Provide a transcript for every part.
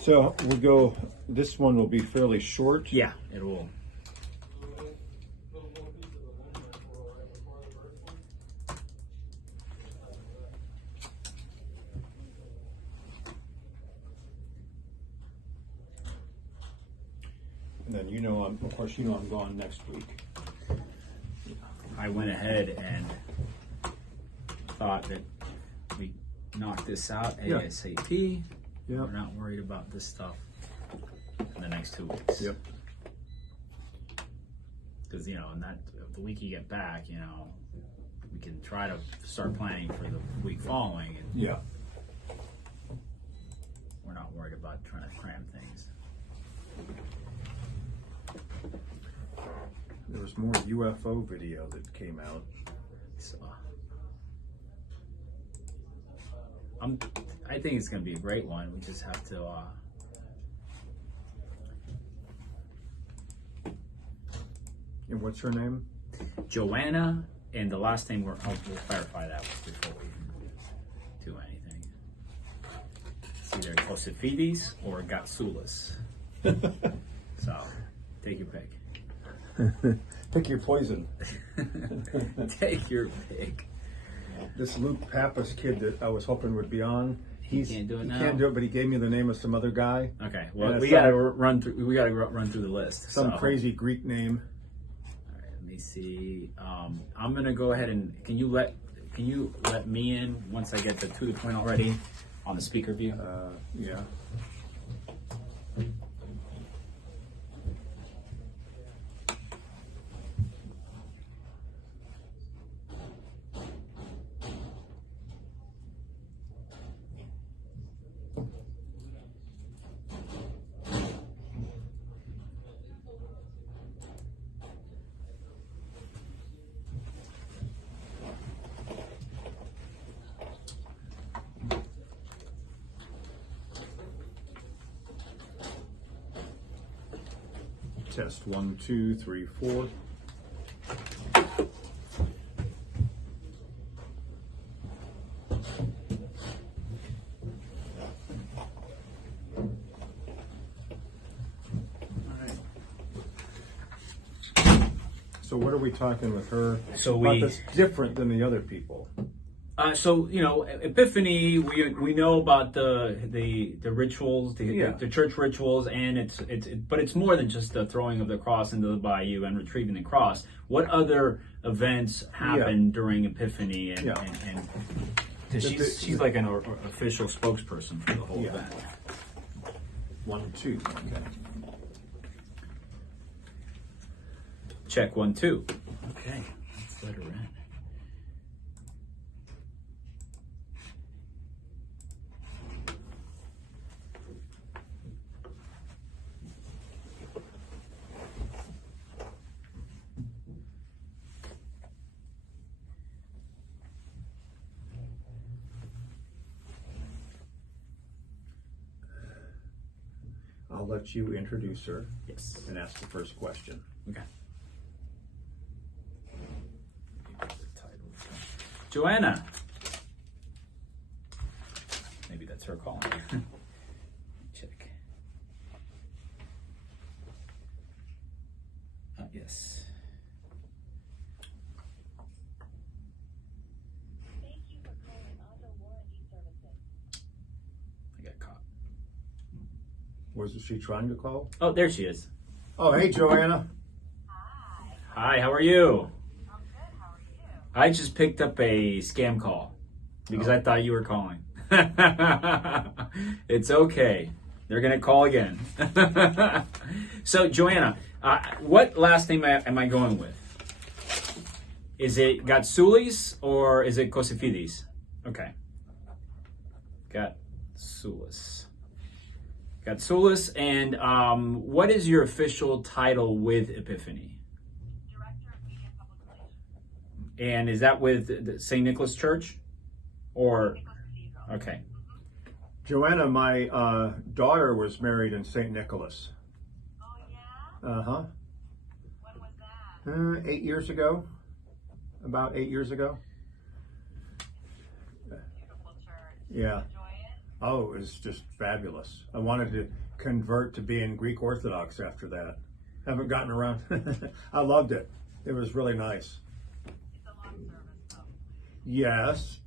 So we'll go, this one will be fairly short. Yeah, it will. And then of course, I'm gone next week. I went ahead and thought that we knocked this out Yeah. ASAP. Yep. We're not worried about this stuff in the next 2 weeks. Yep. Because, in the week you get back, we can try to start planning for the week following. And Yeah. we're not worried about trying to cram things. There was more UFO video that came out. So, I think it's going to be a great one. We just have to. And what's her name? Joanna, and the last name we'll clarify that before we do anything. It's either Kosifidis or Gatsoulis. So, take your pick. Pick your poison. Take your pick. This Luke Pappas kid that I was hoping would be on, He can't do it now? He can't do it, but he gave me the name of some other guy. Okay, well, And we it's got to run through. We got to run through the list. Some so. crazy Greek name. All right, let me see. I'm gonna go ahead and can you let me in once I get to the point already on the speaker view? Yeah. Test 1, 2, 3, 4. So what are we talking with her So about that's different than the other people? Epiphany. We know about the rituals, the church rituals, and but it's more than just the throwing of the cross into the bayou and retrieving the cross. What other events happen during Epiphany? And 'cause she's like an official spokesperson for the whole event. 1, 2. Okay. Check 1, 2. Okay, let's let her in. I'll let you introduce her. Yes. And ask the first question. Okay. Joanna. Maybe that's her calling. Check. Yes. Thank you for calling Auto Warranty Services. I got caught. Was she trying to call? Oh, there she is. Oh, hey, Joanna. Hi, Hi, how are you? I'm good. How are you? I just picked up a scam call because I thought you were calling. It's okay. They're going to call again. So, Joanna, what last name am I going with? Is it Gatsoulis or is it Kosifidis? Okay. Gatsoulis. Gatsoulis, and what is your official title with Epiphany? Director of Media Public Relations. And is that with the St. Nicholas Church? Or, Nicholas Cathedral. okay. Joanna, my daughter was married in St. Nicholas. Oh, yeah? Uh-huh. When was that? 8 years ago. About 8 years ago. Beautiful church. Yeah. Enjoy Oh, it was just fabulous. I wanted to convert to being Greek Orthodox after that. Haven't gotten around. I loved it. It was really nice. It's a long service, though. Yes.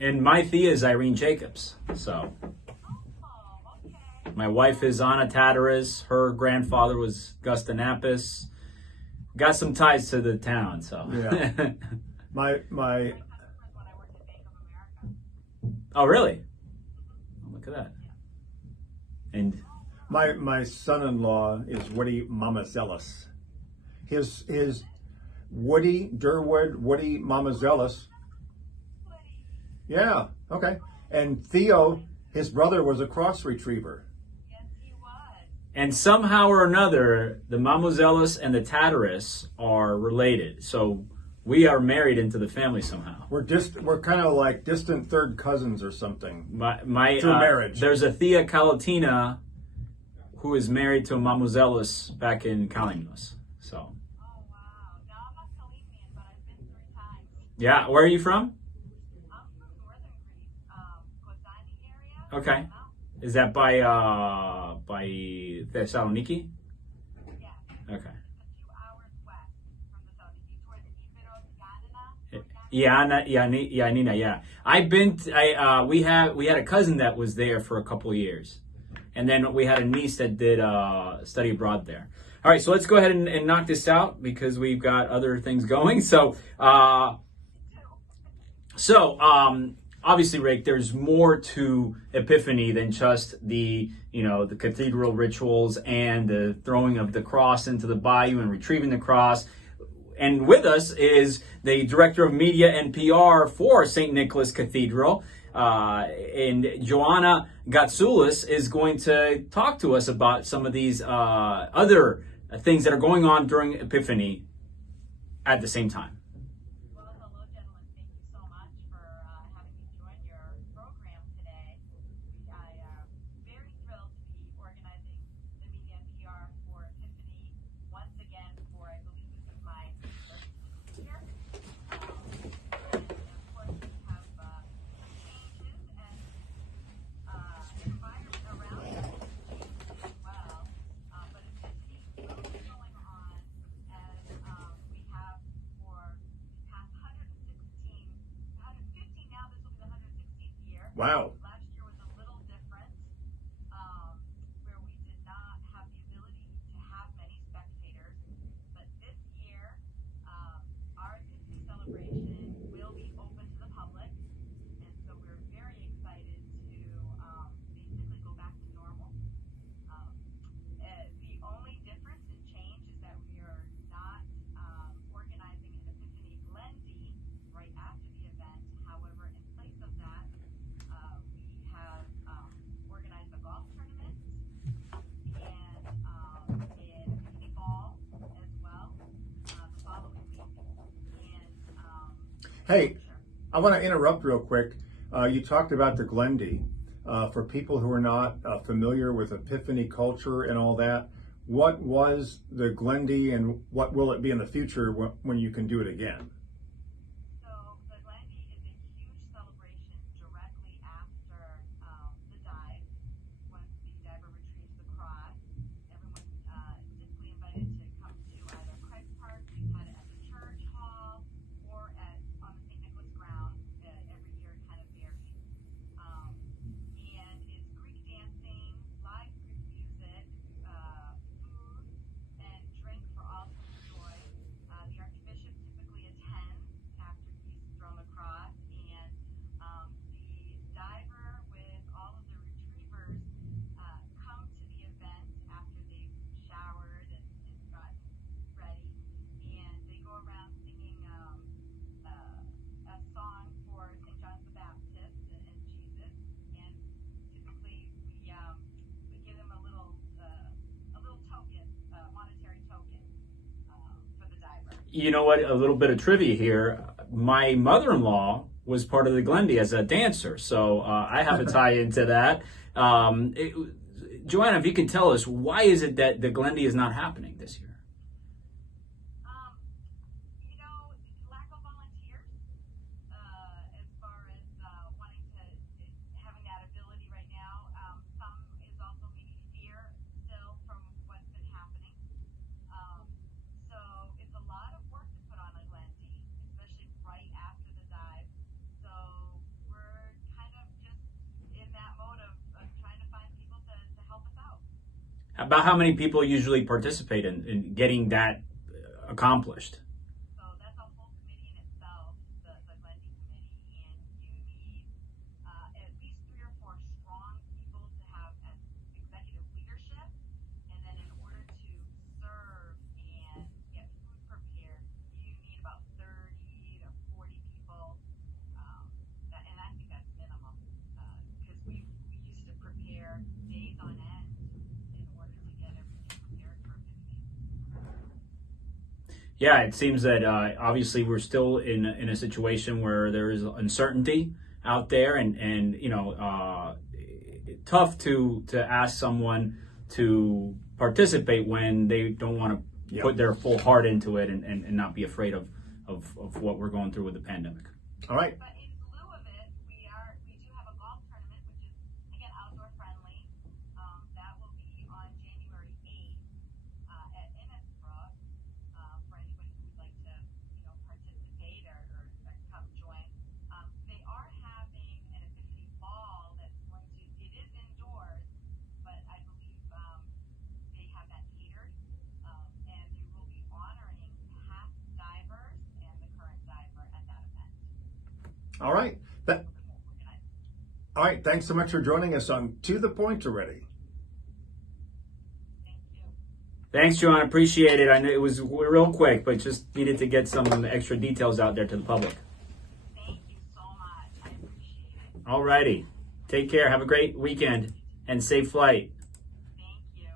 And my Thea is Irene Jacobs. So Oh, okay. my wife is Anna Tataris. Her grandfather was Gustinapis. Got some ties to the town. So Yeah. My My customers when I worked at Bank of America. Oh, really? Look at that. And my son-in-law is Woody Mamazelis. His Woody Mamazelis. Yeah. Okay. And Theo, his brother, was a cross retriever. Yes, he was. And somehow or another, the Mamuzelis and the Tataris are related. So we are married into the family somehow. We're kind of like distant third cousins or something. My Through marriage. There's a Thea Calatina who is married to a Mamuzelis back in Kalymnos. So Oh, wow. Now, I'm not Kalimian, but I've been 3 times. yeah, where are you from? I'm from northern Greece, Kozani area. Okay. Now, Is that by Thessaloniki? yeah, Okay. a few hours west from the Thessaloniki, toward the Iberos Yanina, yeah. We had a cousin that was there for a couple of years. And then we had a niece that did study abroad there. All right, so let's go ahead and knock this out because we've got other things going. So, obviously, Rick, there's more to Epiphany than just the cathedral rituals and the throwing of the cross into the bayou and retrieving the cross. And with us is the director of media and PR for St. Nicholas Cathedral. And Joanna Gatsoulis is going to talk to us about some of these other things that are going on during Epiphany at the same time. Well, hello, gentlemen. Thank you so much for having me join your program today. I am very thrilled to be organizing the media and PR for Epiphany once again for, I believe, this is my 13th year. And of course, we have changes and environment around us as well. But Epiphany will be going on as we have for the past 115 now. This will be the 116th year. Wow. Last year was a little different, where we did not have the ability to have many spectators. But this year, our Epiphany celebration will be open to the public, and so we're very excited to basically go back to normal. The only difference and change is that we are not organizing an Epiphany Glendy right after the event. However, in place of that, we have organized a golf tournament and an Epiphany ball as well the following week. And Hey, sure. I want to interrupt real quick. You talked about the Glendy. For people who are not familiar with Epiphany culture and all that, what was the Glendy and what will it be in the future when you can do it again? So the Glendy is a huge celebration directly after the dive. Once the diver retrieves the cross, everyone is typically invited to come to either Christ Park, we've had it at the church hall, or on the St. Nicholas grounds. Every year it kind of varies. And it's Greek dancing, live Greek music, food, and drink for all to enjoy. The Archbishop typically attends after he's thrown the cross, and the diver with all of the retrievers come to the event after they've showered and gotten ready, and they go around singing a song for St. John the Baptist and Jesus, and typically we give them a little token, monetary token for the diver. You know what? A little bit of trivia here. My mother-in-law was part of the Glendy as a dancer, so I have a tie into that. Joanna, if you can tell us, why is it that the Glendy is not happening this year? Lack of volunteers, as far as wanting to having that About how many people usually participate in getting that accomplished? So that's a whole committee in itself, the Glendy committee, and you need at least 3 or 4 strong people to have as executive leadership, and then in order to serve and get food prepared, you need about 30 to 40 people, and I think that's minimum, because we used to prepare days on end in order to get everything prepared for a picnic. Yeah, it seems that obviously we're still in a situation where there is uncertainty out there, and you know, tough to ask someone to participate when they don't want to put their full heart into it and not be afraid of what we're going through with the pandemic. All right. But in lieu of it, we do have a golf tournament, which is again outdoor friendly. That will be on January 8th at Innisbrook for anybody who would like to, participate or come join. They are having an Epiphany Ball that's it is indoors, but I believe they have that catered, and they will be honoring past divers and the current diver at that event. All right. All right. Thanks so much for joining us on To the Point Already. Thank you. Thanks, John. Appreciate it. I know it was real quick, but just needed to get some extra details out there to the public. Thank you so much. I appreciate it. All righty. Take care. Have a great weekend and safe flight. Thank you.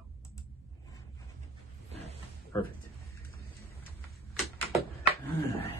Perfect. All right.